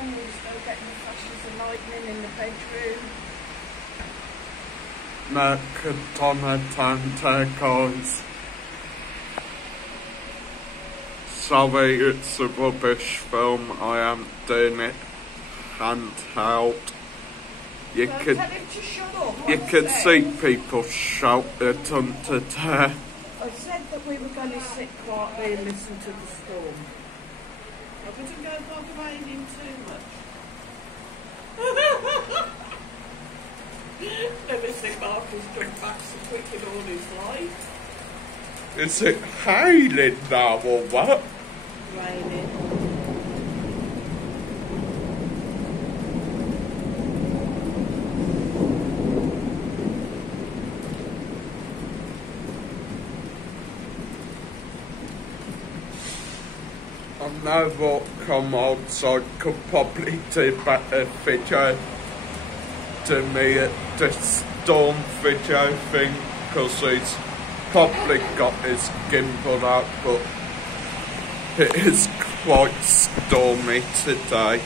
and we're still getting the flashes of lightning in the bedroom. Guys. Sorry, it's a rubbish film. I am doing it handheld. You can see people shouting under there. I said that we were going to sit quietly and listen to the storm. I wouldn't go complaining too much. Never seen Marcus jump back so quick in all his life. Is it hailing now or what? Raining. I know what come on, so I could probably do better video to me at the storm video thing, because he's probably got his gimbal out, but it is quite stormy today.